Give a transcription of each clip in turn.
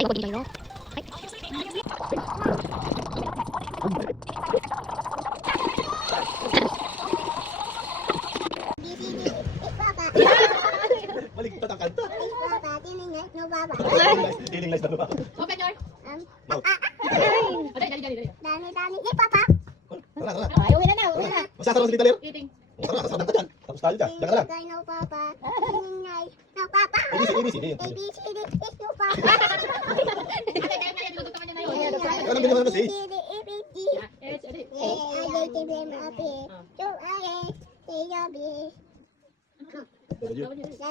Ay, ako din kayo. Ay. Baligtad ang kanta. Tiling lies na ba? Open your. Mouth. Dali. Dami. Eh, Papa. Tara, tara. Ay, uwi na. Masasarap si Tita Lir. Eating. Tara, kasama ka dyan. Tapos tayo dyan. Diyan ka lang. Kay no, Papa. No, Papa. ABC. ABCD is no, Papa. Anong ginawa mo si?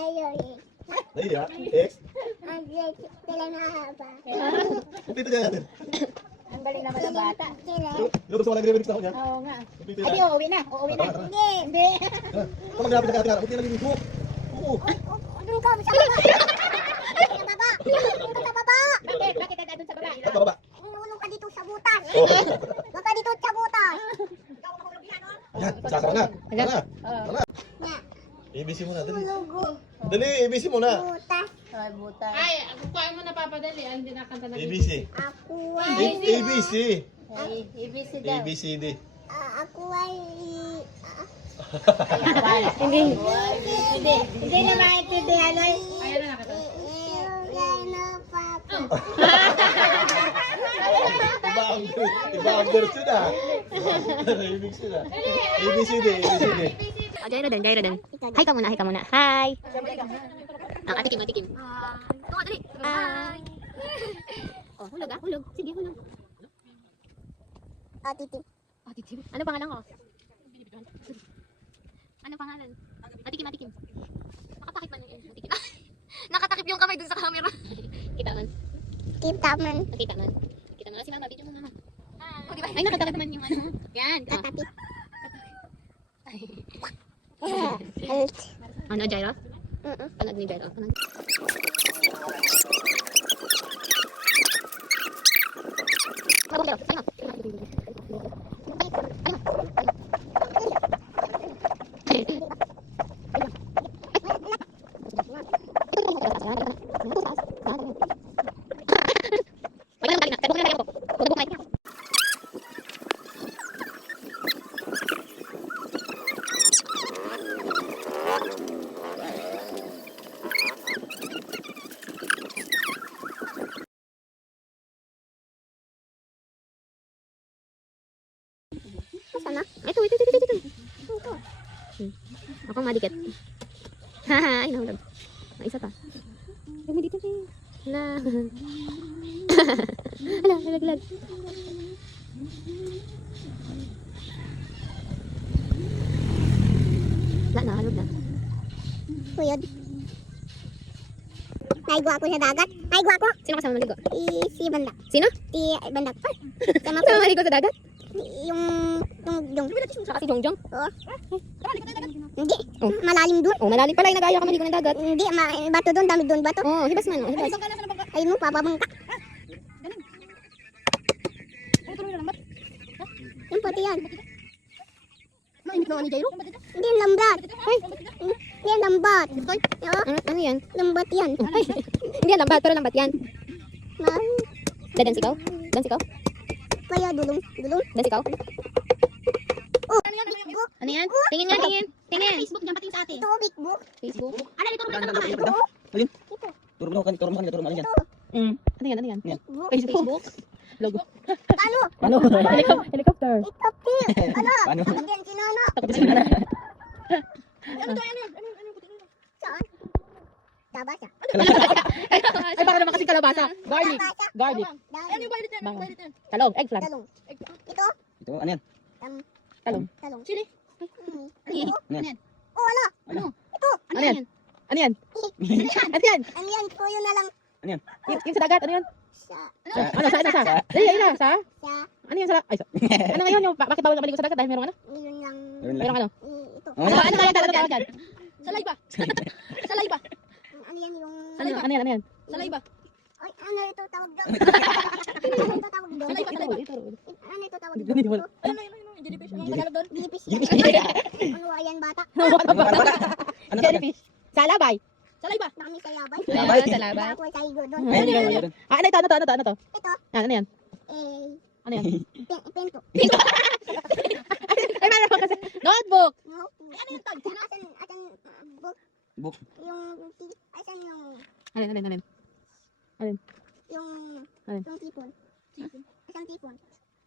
Dahil ya. X. Kumpito dyan natin. Ang galing naman ng bata. Lubos mo nag-remix na ako niya. Oo nga. Kumpito Ay, dyan. uuwi na. Tara. Hindi. Kung maglapit na kaya, buti na naging mo. Oo. Bakit ka doon sa baba? At bababa. Nulong ka dito sa butas. Oh. Huwag ka dito sa butas. Ayan, sasara na. Tara. Tara. Na, ABC muna, dali. lugo. Dali, ABC muna. Butas. Ay, buta. Ay, kukuhain mo na papadali. Hindi nakanta na. ABC. Ako ay... ABC. Ay, ABC daw. ABCD. Ako ay... Hindi na maintindihan. Ayan na nakita. Ano, Papa? Iba ang version ah. Remix yun ah. ABCD. Oh, Jairo din. Hi ka muna. Hi. Atikim. Oo, dali. Hi. Oh, hulog. Sige, hulog. Atitim. Atikim. Ano pangalan ko? Ano pangalan? Atikim. Nakatakip man yung atikim. Nakatakip yung kamay dun sa camera. Kita man. Kita man. Nakita man. Kita man. Si mama, video mo mama. Oh, diba? Ay, nakatakip naman yung ano. Yan. Oh. Katapit. Ano, Jairo? Panood ni Jairo. Sana? Ito. Ako madikit. Haha, ay nahulog. May isa pa. Ay, mo dito siya. Hala. Hala, nalaglag. Wala na, halog na. Kuyod. Ay, gwapo sa dagat. Ay, gwapo. Sino kasama maligo? Si Bandak. Sino? Si Bandak. Sama Kasama maligo sa dagat? yung Saka si Jongjong? Oo. Hindi. Malalim dun. Oh, malalim pala yung nag-aya ka maligo ng dagat. Hindi, bato dun. Dami dun bato. Oh, hibas man. Oh, hibas. Ayun mo, papabangka. Yung pati yan. Mainit na ni Jairo? Hindi, lambat. Ay, hindi yan lambat. Oo, Ano yan? lambat yan. Ay, hindi yan lambat, pero lambat yan. Ma- Dance ikaw? Kaya dulong. Dance ikaw? Oh, Big Book. Ano yan? Tingin nga, tingin. Facebook dyan pating sa atin. Ito, Big Book. Facebook. Ano dito? Turo mo kanina, turo mo yan. Ano yan? Big Book. Facebook? Logo. Paano? Helicopter. Ito, Pil. Ano? Paano? Ano yan, si Nono? Saan? Tabasa. Ay, baka naman kasi kalabasa. Garlic. Tabasa. Garlic. Dahil. Bango. Talong. Eggplant. Talong. Ito? Ito, ano yan? Talong. Chili. Ito? Ano yan? Oh, ano? Ito. Ano yan? Ano yan? Ano yan? Kuyo na lang. Yung sa dagat, ano yan? Sa. Ano, sa? Ayun, sa? Sa. Ano yan sa? Ay, sa. Ano ngayon yung, bakit bawal na maligo sa dagat? Dahil merong ano? Yun lang. Merong ano? Ito. Oh, Ano tawag dyan? Salay ba? Salay ba? Ano yan yung... Ano yan? Salay ba? Ay, ano ito tawag doon? Ano ito tawag doon? Salay ba? Salay ba? Ano ito tawag doon? Ano? Jellyfish. Ang Tagalog doon? Gilipis. Ano ayan bata? Ano? Jellyfish. Salabay. Salay ba? Dami sa yabay. Salamat, salamat. Ako tayo doon. Ayun, yun. Ano ito? Ito, Ano yan? eh, Ano yan? pinto. Ay, meron kasi. Notebook. No? Ano yung tag? Asan, book? Book. Yung, asan yung, Alin? yung, Alin? yung tipon? Asan tipon?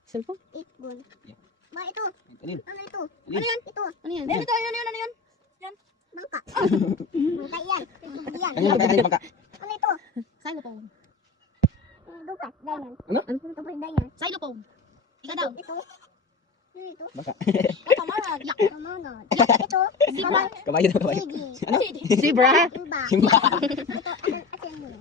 Cellphone? Tipon. Yeah. Ba, ito. Alin? Ano ito? Alin? Ano yan? Ito. Ano yan? Ano yan? Bangka. Bangka yan. Yan. Kanina bangka. Ano ito? Xylophone. Dukas. Diamond. Ano? Dukas diamond. Xylophone. Ikaw daw. Ito. Ano ito? Bangka. Kamarag. Yak. Kamonod. Ito. Kamonod. Kabayo daw, kabayo. Sige. Ano? Zebra. Simba. Simba. Ito. Asan yun?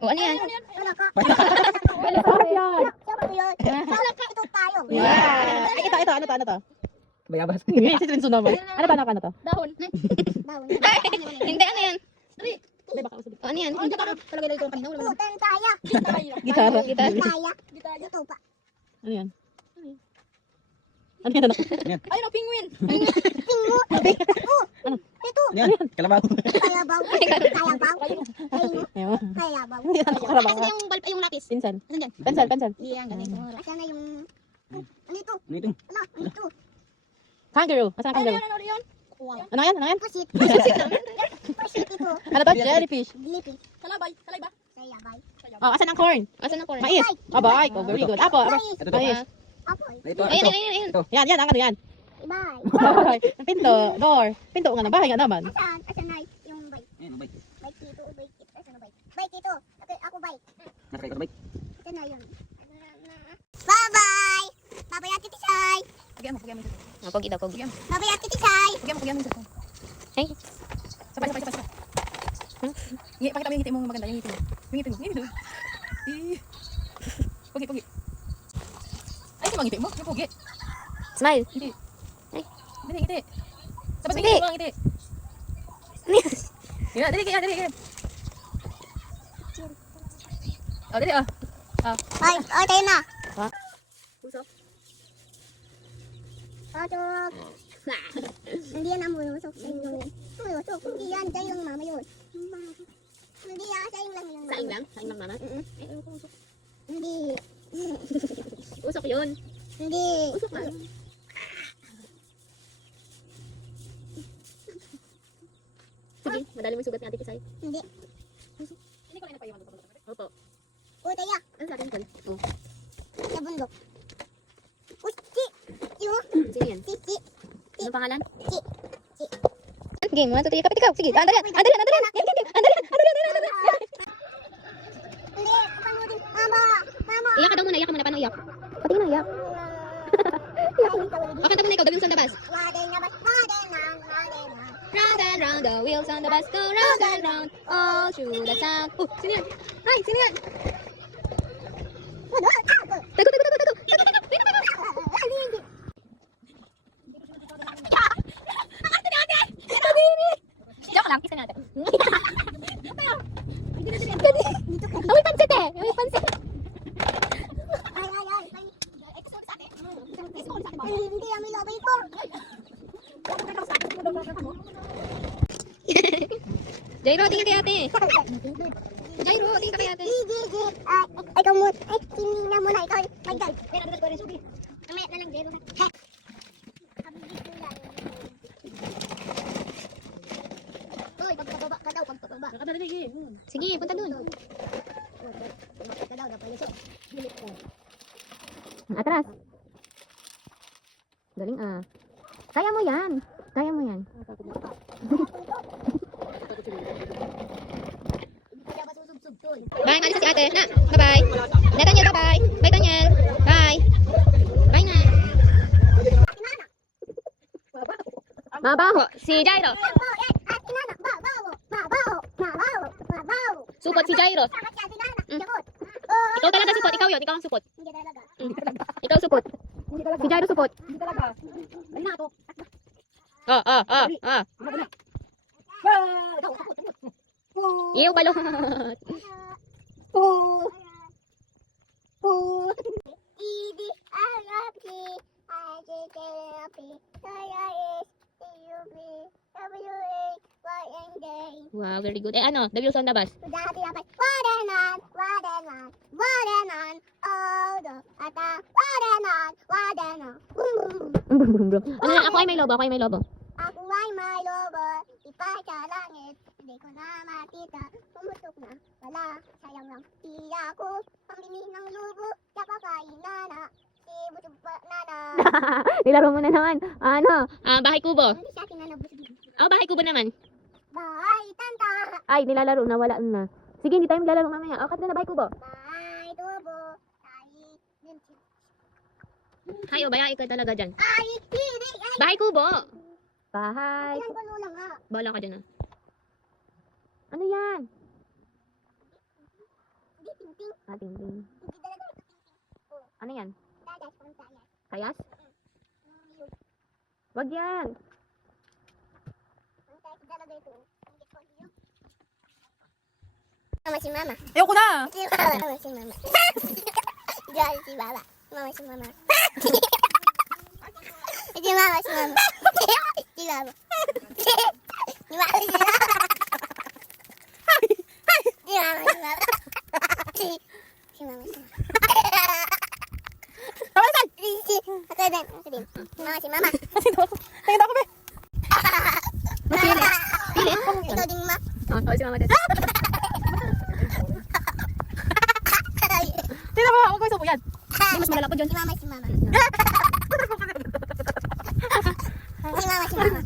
O, ano yan? Wala ka. Sarap yan. Sarap yun. Sarap ka. Ito tayo. Wow. Ay, ito. Ano to? Bayabas. Hindi, si Trinso naman. Ano ba to? Dahon. Daw. Hindi, ano yan? Hindi baka usap. O, ano yan? Hindi ka talaga dito kanina. Wala Ito. Tentaya. Gitara. Tentaya. Gitara. Ito pa. Ano yan? Ano yan? Ayun o, penguin. Tingo. Ito. Yan, kalabaw. Kayabaw. Kayabaw. Ayun. Kayabaw. Hindi na nakakarabaw. Asan yung yung lapis? Pinsan. Asan dyan? Pencil. Yan, ganito. Asan na yung... Ano ito? Ano ito? Ano? Ano ito? Kangaroo. Asan ang kangaroo? Ano yun? Wow. Ano yan? Pusit. Pusit ito. Ano to? Jellyfish. Gilipis. Kalabay. Kalay ba? Kayabay. Oh, asan ang corn? Asan ang corn? Mais. Abay. Oh, very good. Apo. Mais. Ito to. Mais. Apple. Ito, Ayun, ito. Yan, ang ano yan? Bye. Bahay. Pinto. Door. Pinto nga na. Bahay nga naman. Asan? Asan na yung bike? Ayun, bike. Bike dito. Bike dito. Asan na bike? Bike dito. Ako bike. Nasa ito, bike. Asan na yun? Bye-bye! Bye-bye, Ate Tisay! Pagyan mo. Oh, pogi daw, pogi. Bye-bye, Ate Tisay! Pagyan mo. Hey. Sabay. Pakita mo yung ngiti mo maganda. Yung ngiti mo. Pogi. Ay, ito ngiti mo. Yung pogi. Smile. Hindi. Ay. Dali, ngiti. Sabay Ngiti. ngiti mo ngiti. Yan, dali. Oh, dali oh. Bye! Oh, tayo na! Ha? Usok. Pasok! Hindi yan ang mulusok sa inyo. Mulusok, hindi yan. Sa yung mama yun. Hindi yan, sa yung lang yun. Saing lang? Saing lang mama? Hindi. Usok yun. Hindi. Usok lang. Sige, madali mo yung sugat ni Ate Kisay. Hindi. Hindi ko lang napaiwan. Opo. Uy, tayo. Ano sa atin ko? Oh. Sa bundok. Uy, si! Yung? Sino yan? Si! Ano pangalan? Game, 1, 2, 3, kapit ikaw. Sige, andali yan. Hindi, panoodin. Mama! Iyak ka daw muna. Paano iyak? Pati na, yak. O, kanta muna ikaw. The Wheels on the Bus. Waden na ba? Waden na. Round and round, the wheels on the bus go round and round. All through the town. Oh, sino yan? Ay, sino yan? Tago. Joke lang, isa natin. May pansit eh. May pansit. Hindi kami lobby ko. Jairo, tingin kay ate. Jairo, tingin ka kay ate. Ikaw mo. Ay, sinina mo na. Ikaw. My God. Mamaya na lang, Jero. Uy, pagpababa ka daw. Pagpababa. Sige, punta dun. Pagpababa ka daw. Napalusok. Atras. Galing ah. Kaya mo yan. Bye, malis na si ate. Na, bye-bye. Nathaniel, bye-bye. Bye, Daniel. Bye. Bye na. Mabaho. Si Jairo. Supot si Jairo. Ikaw talaga supot. Ikaw yun. Ikaw ang supot. Ikaw supot. Si Jairo supot. Iyo balot. Wow, very good. Eh ano, the wheels on the bus. Dati dapat wadenan, wadenan, wadenan, oh do, ata, wadenan, wadenan. Ano na, ako ay may lobo, ako ay may lobo. Ako ay may lobo, ipay sa langit, hindi ko na makita, pumutok na, wala, sayang lang, tira ko, pambili ng lubo, kapakain nana, si busog pa nana. Nilaro mo na naman. Ano? Bahay kubo. Hindi siya kinanabusog. Oh, bahay kubo naman. Bye, tanta. Ay, nilalaro na, wala na. Sige, hindi tayo maglalaro mamaya. Oh, cut na bahay kubo. Bye, tubo. Ay, ninti. Hay, oh, bayae ka talaga dyan. Ay, hindi. Ay, Bahay kubo. Bahay. ilan ko lang nga. Bala ka dyan, ah. Ano yan? Hindi, ting-ting. Ting. Hindi talaga ito ting-ting. Ano yan? Dadas, pang sayas. Kayas? Yun. Wag yan. Ang sayas talaga ito. Hindi ko yun. Mama si mama. Ayoko na! Si mama. Mama si mama. Diyan si baba. Mama si mama. Si mama si mama. Si baba. Si mama si mama. Si mama si mama. Si mama si mama. Ako din. Ako din. Si mama si mama. Tingin ako, be! Ikaw din ma. Oh, si mama din. Tingnan mo, huwag ko isubo yan. Mas malala ko dyan. Si mama si mama. Si mama si mama.